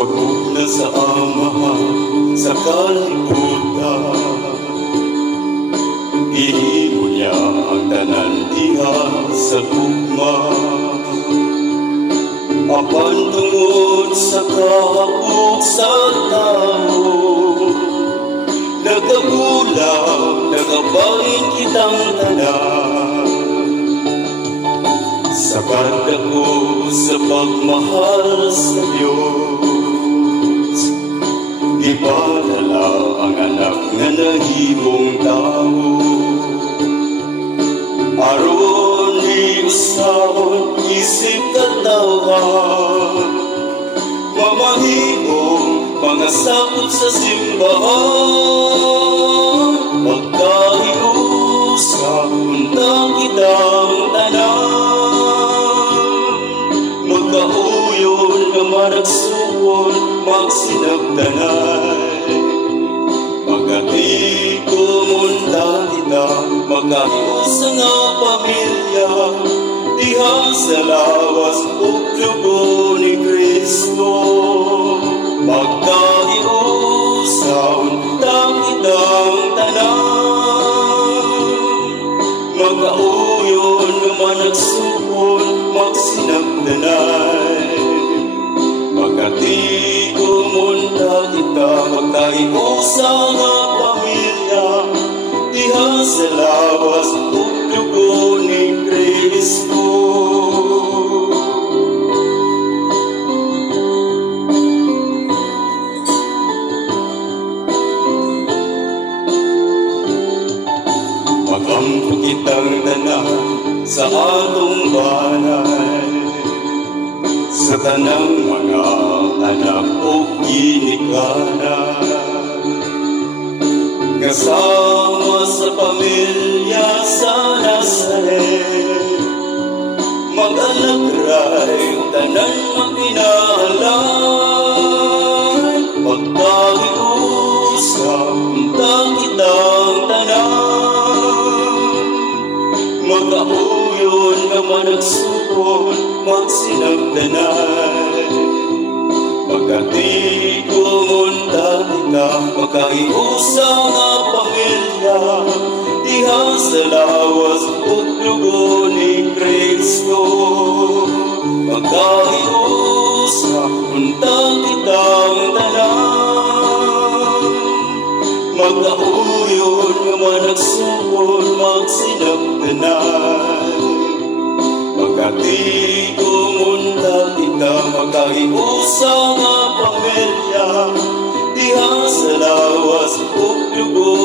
pagpuna sa Ama sa kalibutan. Ihimo niya ang tanan diha sa gugma, apan tungod sa kahapok sa tao, nagkagulang, nagabahin kitang tanan. Sapat ako sa pagmahal sa Diyos, ipadala ang anak na nahimong tao. Aron di usahon isip katawan, mamahimong mga sakop sa simbahan. Pagkahiusa, untang kitang tanan, magkauyon nga maragsuon, magsinagdanay. Pagkati kumunta kita, magkahiusa nga pamilya, diha sa lawas ug dugo ni Kristo. Magkahiusa, untang kitang tanan, magkauyon nga managsuon, magsinagdanay. Pagkati kumunta kita, magkahiusa nga pamilya, diha sa lawas ug dugo ni Kristo. Magampo kitang tanan sa atong banay, sa tanang mga anak o ginikanan, kasama sa pamilya sa Nazaret. Mag-anak ray, tanan magpinahalan, pagkahiusa, untang kitang tanan, magkauyon nga managsukon, magsinagdanay. Pagkati kumunta kita, magkahiusa nga pamilya, diha sa lawas ug dugo ni Kristo. Magkahiusa, untang kitang tanan, magkauyon nga managsukon, magsinagdanay. Pagkati kumunta kita, magkahiusa nga pamilya, diha sa lawas ug dugo